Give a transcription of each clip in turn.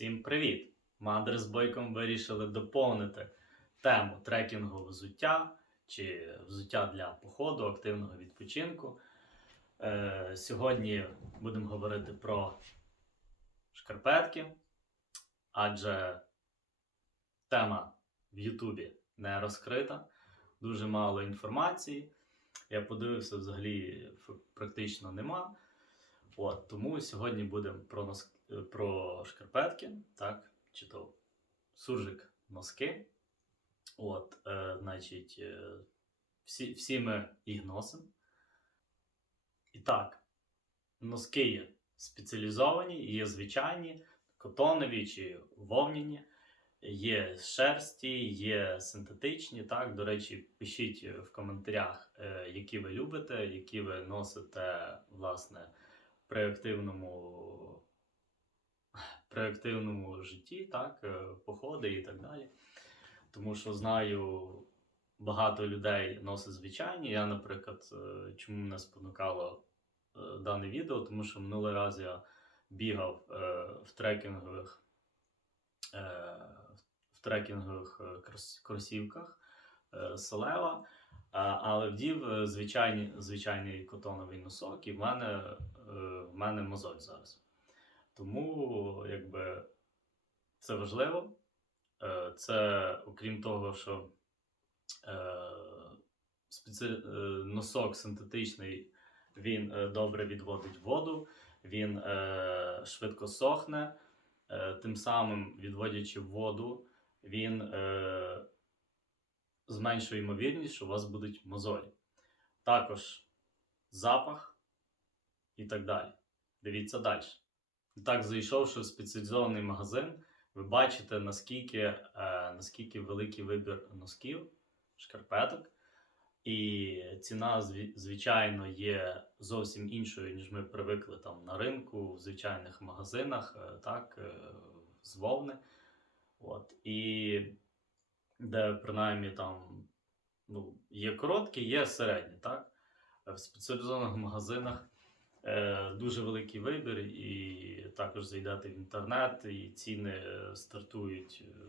Всім привіт! Мандри з бойком вирішили доповнити тему трекінгового взуття чи взуття для походу, активного відпочинку. Е, сьогодні будемо говорити про шкарпетки, адже тема в Ютубі не розкрита, дуже мало інформації. Я подивився, взагалі практично нема. От, тому сьогодні будемо про, нос... про шкарпетки, так, чи то суржик носки. От, е, значить, е, всі, всі ми їх носимо. І так, носки є спеціалізовані, є звичайні, котонові чи вовняні, є з шерсті, є синтетичні. Так, до речі, пишіть в коментарях, е, які ви любите, які ви носите, власне, при активному, при активному житті, так, е, походи і так далі. Тому що знаю, багато людей носить звичайні. Я, наприклад, е, чому мене спонукало е, дане відео, тому що минулий раз я бігав в трекінгових, в трекінгових кросівках Селева. Але вдів звичайні, звичайний котоновий носок, і в мене, в мене мозоль зараз. Тому якби це важливо. Е, Це окрім того, що е, е, носок синтетичний, він добре відводить воду, він швидко сохне, тим самим відводячи воду, він зменшує ймовірність, що у вас будуть мозолі. Також запах і так далі. Дивіться далі. Так, зайшовши в спеціалізований магазин, ви бачите, наскільки, е, наскільки великий вибір носків, шкарпеток. І ціна, звичайно, є зовсім іншою, ніж ми привикли там на ринку, в звичайних магазинах, е, так, е, з вовни. От. І де принаймні там ну, є короткі, є середні. Так? В спеціалізованих магазинах дуже великий вибір, і також зайдете в інтернет, і ціни е, стартують е,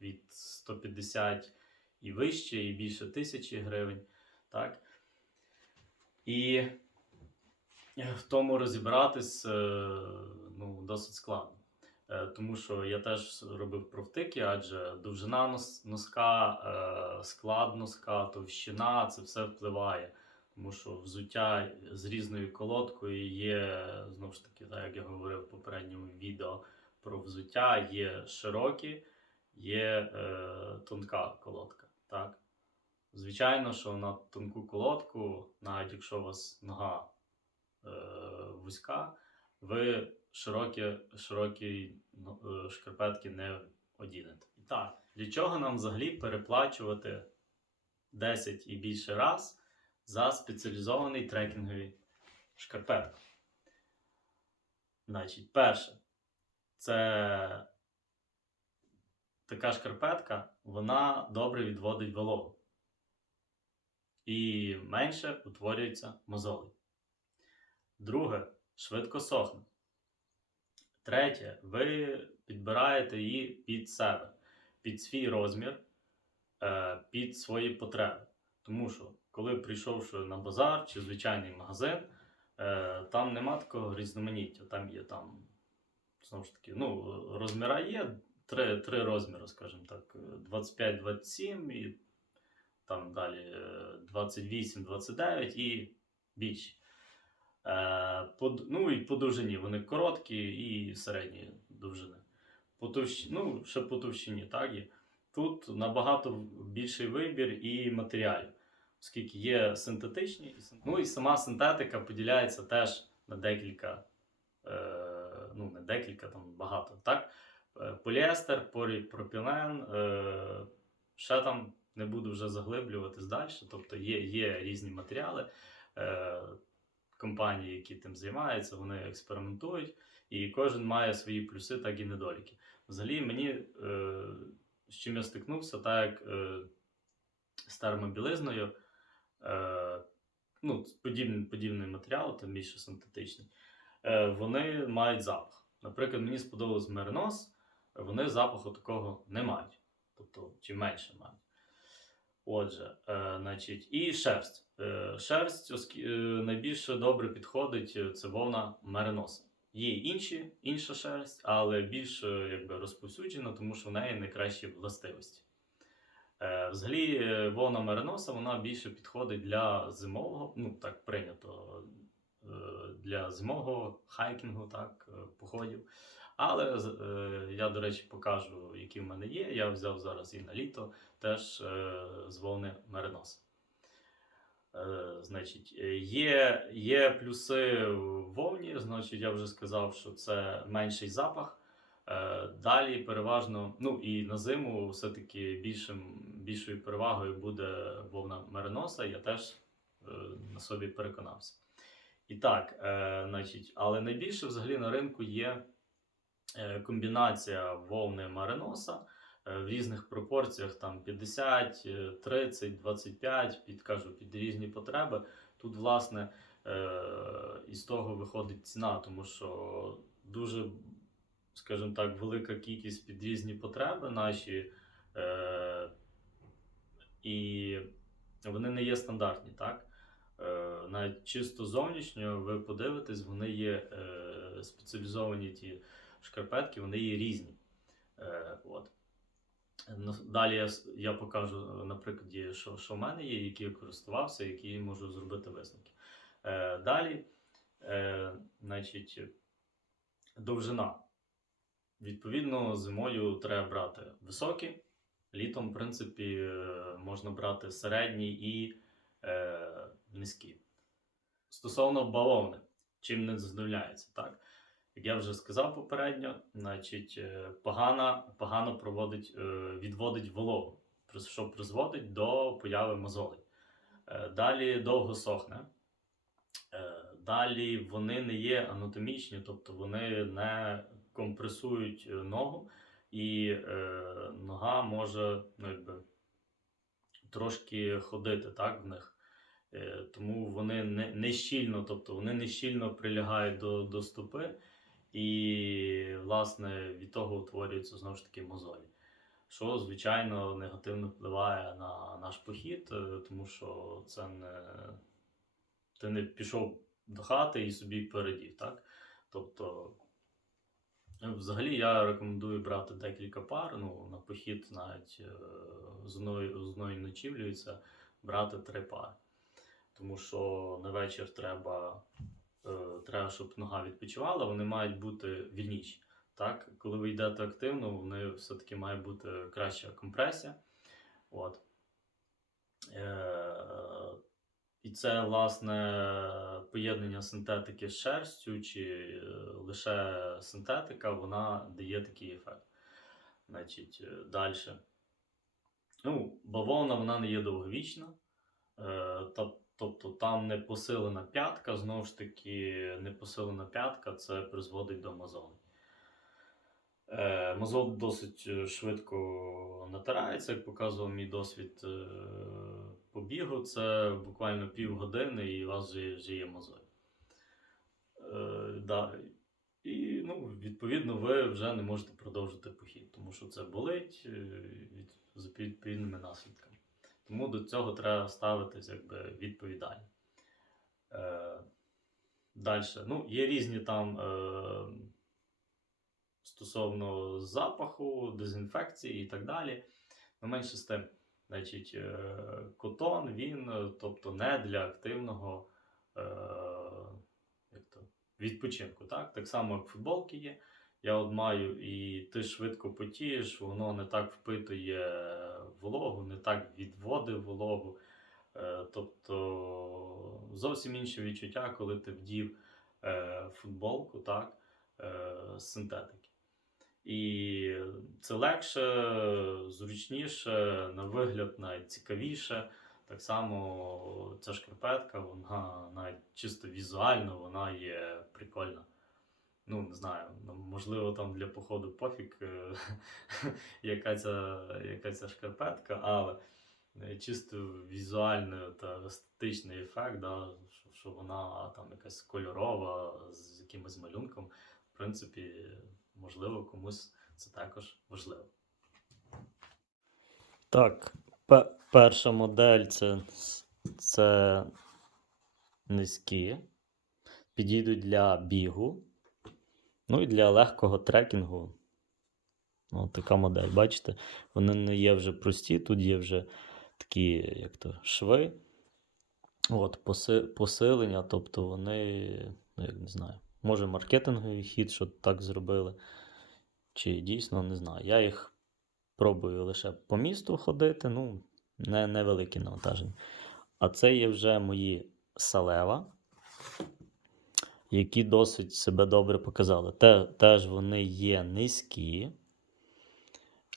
від 150 і вище, і більше тисячі гривень. Так? І е, в тому розібратись е, ну, досить складно. Е, Тому що я теж робив профтики, адже довжина носка, е, склад носка, товщина це все впливає. Тому що взуття з різною колодкою є, знову ж таки, так як я говорив в попередньому відео про взуття, є широкі, є е, тонка колодка. Так? Звичайно, що на тонку колодку, навіть якщо у вас нога е, вузька, ви широкі, широкі ну, е, шкарпетки не одінете. Так, для чого нам взагалі переплачувати 10 і більше раз за спеціалізований трекінговий шкарпетку? Значить, перше, це така шкарпетка, вона добре відводить вологу. І менше утворюється мозолі. Друге, швидко сохне. Третє, ви підбираєте її під себе, під свій розмір, е, під свої потреби. Тому що, коли прийшовши на базар чи звичайний магазин, е, там нема такого різноманіття. Там є там, знову ж таки, ну, розміра є, три, три розміри, скажімо так, 25-27 і там далі е, 28-29 і більші. Е, по, ну і по довжині вони короткі і середні довжини. По товщ... Ну, ще по товщині, так є. Тут набагато більший вибір і матеріалів, оскільки є синтетичні. і син- Ну і сама синтетика поділяється теж на декілька, е, ну не декілька, там багато. Так? Е, Поліестер, поліпропілен, е, ще там не буду вже заглиблюватись далі. Тобто є, є різні матеріали. Е, компанії, які тим займаються, вони експериментують, і кожен має свої плюси, так і недоліки. Взагалі, мені е, з чим я стикнувся, так як е, з термобілизною, е, ну, подібний, подібний матеріал, тим більше синтетичний, е, вони мають запах. Наприклад, мені сподобалось меринос, вони запаху такого не мають. Тобто, чи менше мають. Отже, е, значить, і шерсть. Е, шерсть оскі- е, найбільше добре підходить це вовна мериноса. Є інші, інша шерсть, але більш е, якби, розповсюджена, тому що в неї найкращі властивості. Е, взагалі, е, вовна мериноса вона більше підходить для зимового, ну так прийнято е, для зимового хайкінгу, так, походів. Але я, до речі, покажу, які в мене є. Я взяв зараз і на літо теж з вовни мериноса. Значить, є, є плюси в вовні, значить, я вже сказав, що це менший запах. Е, Далі переважно, ну і на зиму все-таки більшим, більшою перевагою буде вовна мериноса, я теж е, на собі переконався. І так, е, значить, але найбільше взагалі на ринку є комбінація вовни мариноса в різних пропорціях, там 50, е, 30, 25, під, кажу, під різні потреби. Тут, власне, із того виходить ціна, тому що дуже, скажімо так, велика кількість під різні потреби наші, е, і вони не є стандартні, так? Е, навіть чисто зовнішньо ви подивитесь, вони є е, спеціалізовані ті шкарпетки, вони є різні. Е, от. Ну, Далі я, я покажу на прикладі, що, що в мене є, які я користувався, які можу зробити висновки. Е, далі, е, значить, довжина. Відповідно, зимою треба брати високі, літом, в принципі, е, можна брати середні і е, низькі. Стосовно бавовни, чим не задовольняється, так? Як я вже сказав попередньо, значить, е, погано, погано проводить, е, відводить вологу, що призводить до появи мозолей. Далі довго сохне. Далі вони не є анатомічні, тобто вони не компресують е, ногу, і е, нога може ну, якби, трошки ходити так, в них. Е, тому вони не, не щільно, тобто вони не щільно прилягають до, до стопи, і, власне, від того утворюються знову ж таки мозолі. Що, звичайно, негативно впливає на наш похід, е, тому що це не ти не пішов до хати і собі передів, так? Тобто, взагалі я рекомендую брати декілька пар, ну, на похід навіть е, з одною, з брати три пари. Тому що на вечір треба, е, треба, щоб нога відпочивала, вони мають бути вільніші. Так? Коли ви йдете активно, вони все-таки має бути краща компресія. От. Е, і це, власне, поєднання синтетики з шерстю чи е, лише синтетика, вона дає такий ефект. Значить, далі. Ну, бавовна вона не є довговічна. Е, Тобто там не посилена п'ятка, знову ж таки, не посилена п'ятка це призводить до мозолей. Е, Мозоль досить е, швидко натирається, як показував мій досвід е, побігу. Це буквально півгодини і у вас вже, є мозоль. Да. І ну, відповідно ви вже не можете продовжити похід, тому що це болить з відповідними наслідками. Тому до цього треба ставитись якби відповідально. Далі. Ну, є різні там стосовно запаху, дезінфекції і так далі. Ну, менше з тим, значить, е, котон він, е, тобто не для активного е, як то, відпочинку. Так? так само, як футболки є. Я от маю і ти швидко потієш, воно не так впитує вологу, не так відводить вологу. Е, тобто зовсім інше відчуття, коли ти вдів футболку так, синтетики. І це легше, зручніше, на вигляд навіть цікавіше. Так само ця шкарпетка, вона навіть чисто візуально вона є прикольна. Ну, не знаю, ну, можливо, там для походу пофіг, е, яка ця, яка ця шкарпетка, але е, чисто візуальний та естетичний ефект, да, що, що вона там якась кольорова з якимось малюнком в принципі, можливо, комусь це також важливо. Так, пе- перша модель це, це низькі. Підійдуть для бігу. Ну і для легкого трекінгу. Ну, така модель, бачите? Вони не є вже прості, тут є вже такі, як то, шви. От, поси, посилення, тобто вони, ну як не знаю, може маркетинговий хід, що так зробили. Чи дійсно не знаю. Я їх пробую лише по місту ходити, ну, не, невеликі навантаження. А це є вже мої салева, які досить себе добре показали. Те, теж вони є низькі,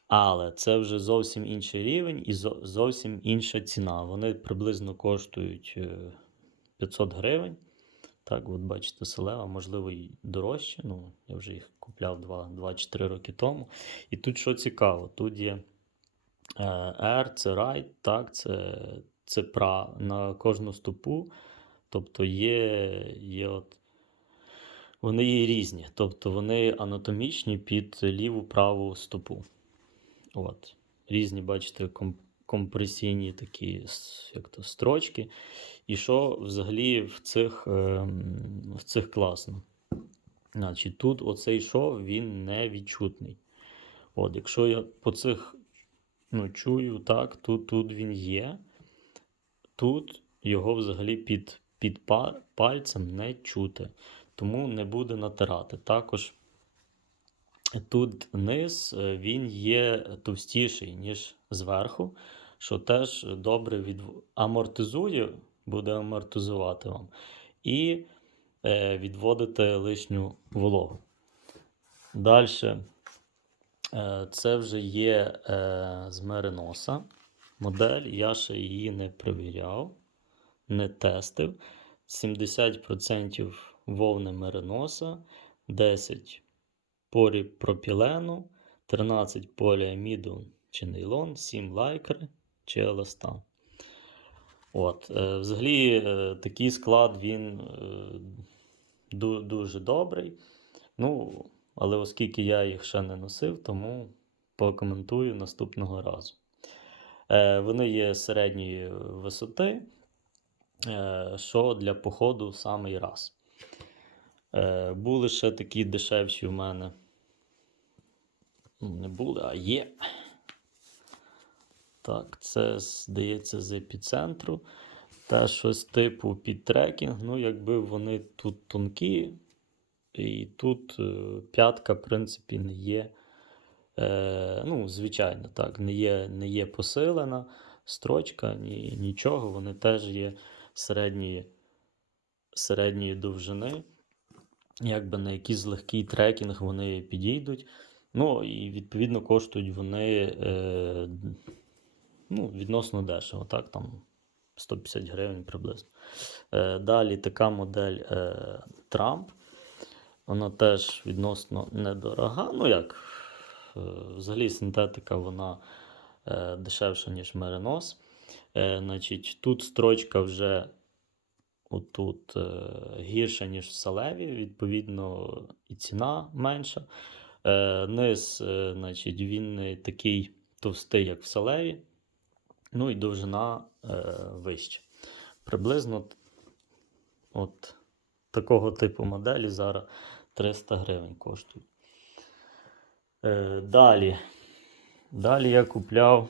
але це вже зовсім інший рівень і зовсім інша ціна. Вони приблизно коштують е, 500 гривень. Так, от бачите, селева, можливо, і дорожче. Ну, я вже їх купляв 2-4 роки тому. І тут що цікаво, тут є е, R, це right, так, це, це пра на кожну стопу. Тобто є, є от, вони є різні. Тобто вони анатомічні під ліву праву стопу. От. Різні, бачите, ком- компресійні такі як то, строчки. І що взагалі в цих, ем, в цих класно? Значить, тут оцей шов він не відчутний. От, якщо я по цих ну, чую, так, тут, тут він є. Тут його взагалі під, під пальцем не чути, тому не буде натирати. Також тут низ е, він є товстіший, ніж зверху, що теж добре від... амортизує, буде амортизувати вам, і е, відводити лишню вологу. Далі е, це вже є е, з мериноса модель. Я ще її не перевіряв, не тестив. 70% вовни мериноса, 10 поліпропілену, 13 поліаміду чи нейлон, 7 лайкри чи еластан. От, е, взагалі, е, такий склад він е, дуже добрий. Ну, але оскільки я їх ще не носив, тому покоментую наступного разу. Вони є середньої висоти, що для походу в самий раз. Були ще такі дешевші в мене. Ну, Не були, а є. Так, це здається з епіцентру. Та щось типу під трекінг. Ну, якби вони тут тонкі, і тут е, п'ятка, в принципі, не є. Е, ну, звичайно, так, не є, не є посилена строчка, ні, нічого. Вони теж є середньої, середньої довжини. Якби на якийсь легкий трекінг вони підійдуть. Ну, і відповідно коштують вони е, ну, відносно дешево, так, там 150 гривень приблизно. Е, далі така модель е, Трамп. Вона теж відносно недорога. Ну як, е, взагалі синтетика вона е, дешевша, ніж меринос. Е, значить, тут строчка вже отут е, гірша, ніж в салеві, відповідно, і ціна менша. Е, низ, е, значить, він не такий товстий, як в салеві. Ну і довжина е, вища. Приблизно от такого типу моделі зараз 300 гривень коштують. Е, далі. Далі я купляв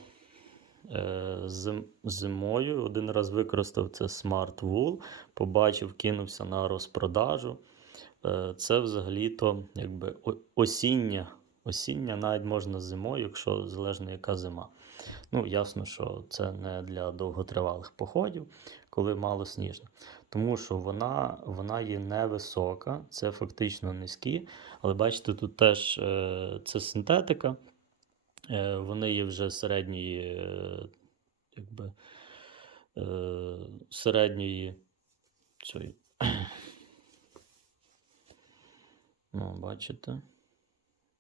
е, зим, зимою. Один раз використав це Smart Wool, побачив, кинувся на розпродажу. Е, це взагалі-то якби осіння. Осіння навіть можна зимою, якщо залежно яка зима. Ну, ясно, що це не для довготривалих походів, коли мало сніжно. Тому що вона, вона є невисока, це фактично низькі. Але бачите, тут теж е, це синтетика. Е, вони є вже середньої, е, якби, середньої цієї. Ну, бачите,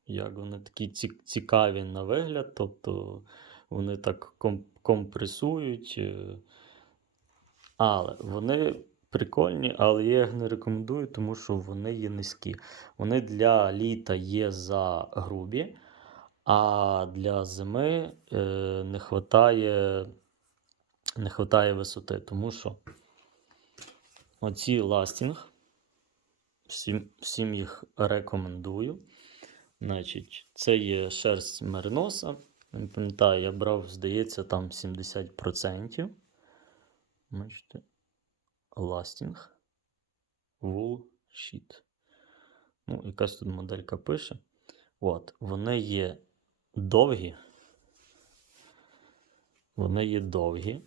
як вони такі цікаві на вигляд, тобто вони так компресують, е, але вони прикольні, але я їх не рекомендую, тому що вони є низькі. Вони для літа є за грубі, а для зими е, не хватає, не хватає висоти, тому що оці ластінг, всім, всім їх рекомендую. Значить, це є шерсть мериноса. Не пам'ятаю, я брав, здається, там 70%. Бачите, ластінг. Wool Sheet. Ну, якась тут моделька пише. От, вони є довгі. Вони є довгі.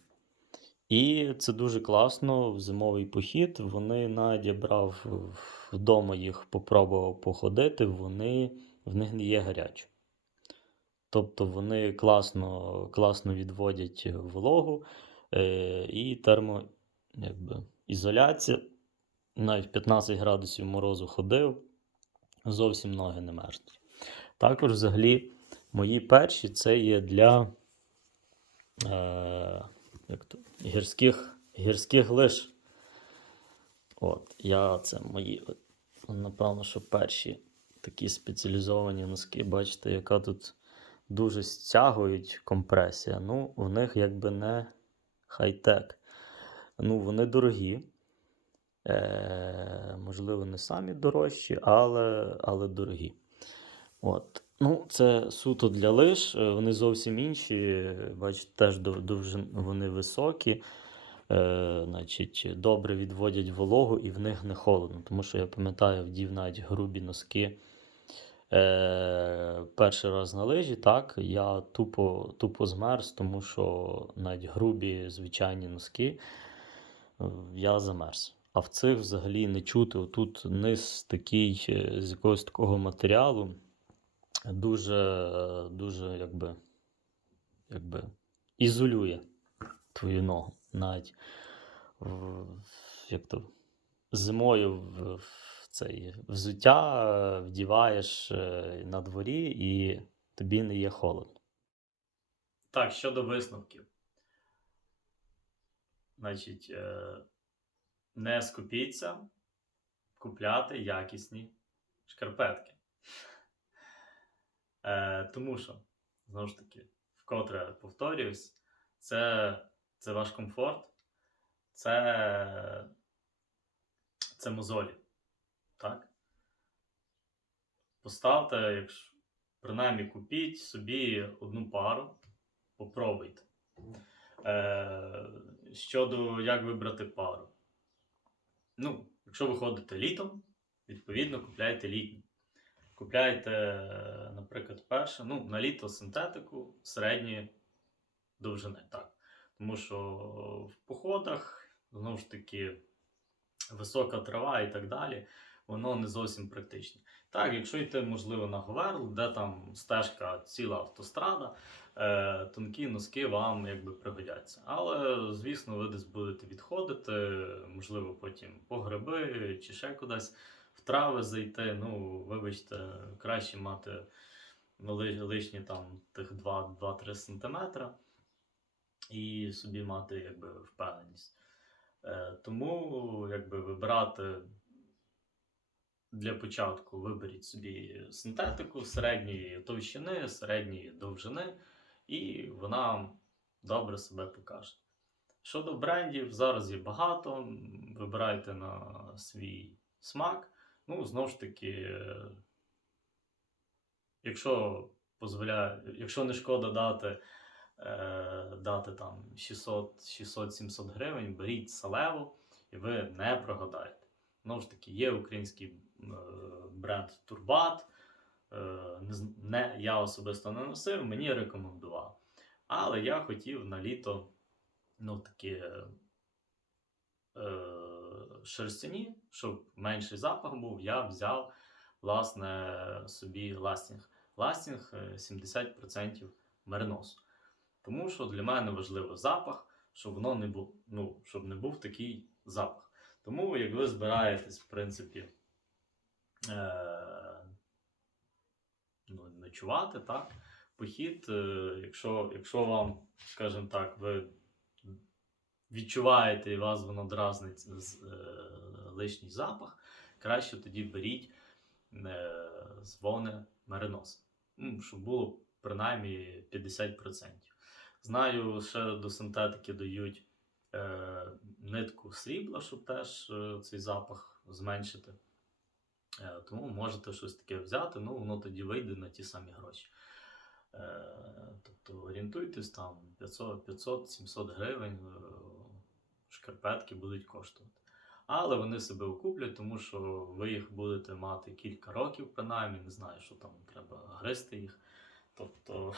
І це дуже класно в зимовий похід. Вони навіть я брав вдома їх попробував походити, вони в них не є гарячі. Тобто вони класно, класно відводять вологу е, і термо, якби, ізоляція. Навіть 15 градусів морозу ходив, зовсім ноги не мерзнуть. Також, взагалі, мої перші це є для е, як то, гірських, гірських лиж. От, я це мої, напевно, що перші такі спеціалізовані носки. Бачите, яка тут дуже стягують компресія. Ну, в них якби не хай-тек. Ну, вони дорогі. Е, можливо, не самі дорожчі, але, але дорогі. От. Ну, це суто для лиж. е, Вони зовсім інші. Бачите, теж дов- довжин, вони високі. Е, значить, добре відводять вологу і в них не холодно. Тому що я пам'ятаю, вдів навіть грубі носки. Е, перший раз на лижі, так, я тупо, тупо змерз, тому що навіть грубі звичайні носки е, я замерз. А в цих взагалі не чути. Тут низ такий е, з якогось такого матеріалу, дуже, дуже якби, якби ізолює твою ногу. Навіть як то, зимою в цей взуття е, вдіваєш е, на дворі і тобі не є холодно. Так, щодо висновків. Значить, е, не скупіться купляти якісні шкарпетки. Тому що, знову ж таки, вкотре повторююсь, це, це ваш комфорт, це, це мозолі. Так? Поставте, якщо, принаймні купіть собі одну пару, попробуйте. Е, щодо як вибрати пару. Ну, якщо ви ходите літом, відповідно купляйте літню. Купляйте, наприклад, перше, ну, на літо синтетику середньої довжини. Так. Тому що в походах, знову ж таки, висока трава і так далі, воно не зовсім практичне. Так, якщо йти, можливо, на Говерл, де там стежка ціла автострада, е, тонкі носки вам якби пригодяться. Але, звісно, ви десь будете відходити, можливо, потім по гриби чи ще кудись в трави зайти. Ну, вибачте, краще мати ли- лишні там тих 2-3 см і собі мати якби впевненість. Е, тому якби вибирати для початку виберіть собі синтетику середньої товщини, середньої довжини, і вона добре себе покаже. Щодо брендів, зараз є багато. Вибирайте на свій смак. Ну, знову ж таки, якщо дозволяє, якщо не шкода дати, е, дати там 600-700 гривень, беріть салеву, і ви не прогадаєте. Знову ж таки, є український е, бренд Турбат. Е, не, я особисто не носив, мені рекомендував. Але я хотів на літо ну, такі е, е, шерстяні, щоб менший запах був, я взяв власне собі ластінг. Ластінг е, 70% мериносу. Тому що для мене важливий запах, щоб воно не був, ну, щоб не був такий запах. Тому, як ви збираєтесь, в принципі, е, ну, ночувати, так, похід, е, якщо, якщо вам, скажімо так, ви відчуваєте і вас воно дразнить е, лишній запах, краще тоді беріть е, з вовни меринос. Ну, щоб було принаймні 50%. Знаю, ще до синтетики дають е, нитку срібла, щоб теж е, цей запах зменшити. Е, тому можете щось таке взяти, ну воно тоді вийде на ті самі гроші. Е, тобто орієнтуйтесь там 500, 500 700 гривень е, шкарпетки будуть коштувати. Але вони себе окуплять, тому що ви їх будете мати кілька років, принаймні, не знаю, що там треба гризти їх. Тобто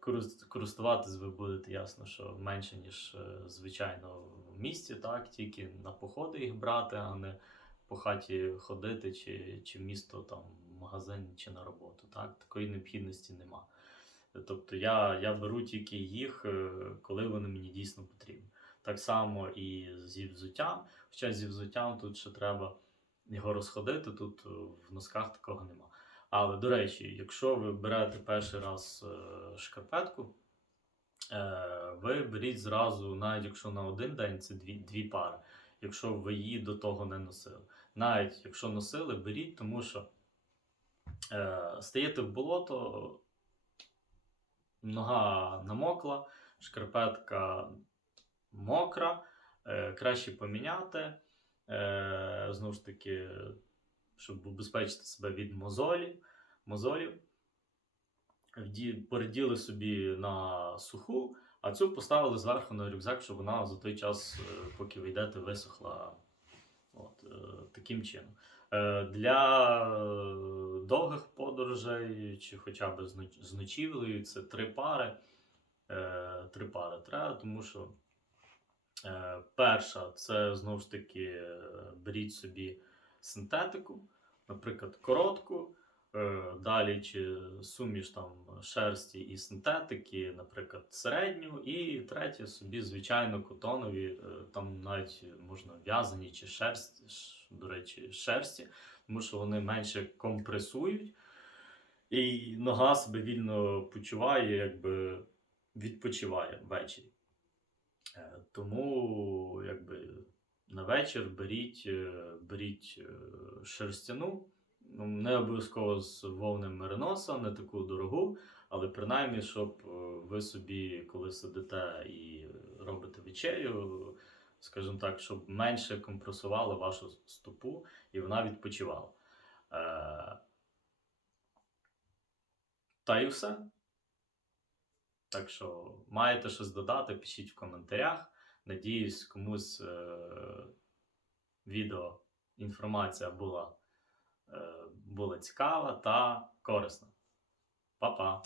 користуватись ви будете ясно, що менше, ніж звичайно в місті, так, тільки на походи їх брати, а не по хаті ходити, чи, чи в місто там в магазин, чи на роботу. Так? Такої необхідності нема. Тобто я, я беру тільки їх, е, коли вони мені дійсно потрібні. Так само і зі взуттям. Хоча зі взуттям тут ще треба його розходити, тут е, в носках такого нема. Але, до речі, якщо ви берете перший раз е, шкарпетку, ви беріть зразу, навіть якщо на один день це дві, дві пари, якщо ви її до того не носили. Навіть якщо носили, беріть, тому що е, стаєте в болото, нога намокла, шкарпетка мокра, е, краще поміняти. Е, знову ж таки, щоб убезпечити себе від мозолі, мозолів. Переділи собі на суху, а цю поставили зверху на рюкзак, щоб вона за той час, е, поки ви йдете, висохла. От, е, таким чином. Е, Для е, довгих подорожей чи хоча б з ночівлею це три пари. Три пари треба, тому що перша це знову ж таки беріть собі синтетику, наприклад, коротку. Е, Далі чи суміш там шерсті і синтетики, наприклад, середню, і третє собі, звичайно, котонові, е, там навіть можна в'язані чи шерсть, до речі, шерсті, тому що вони менше компресують, і нога себе вільно почуває, якби відпочиває ввечері. Е, Тому якби на вечір беріть, беріть шерстяну. Ну, не обов'язково з вовни мериноса, не таку дорогу, але принаймні, щоб е, ви собі, коли сидите і робите вечерю, скажімо так, щоб менше компресували вашу стопу і вона відпочивала. Е, Та й все. Так що маєте щось додати, пишіть в коментарях. Надіюсь, комусь е, відео інформація була була цікава та корисна. Па-па!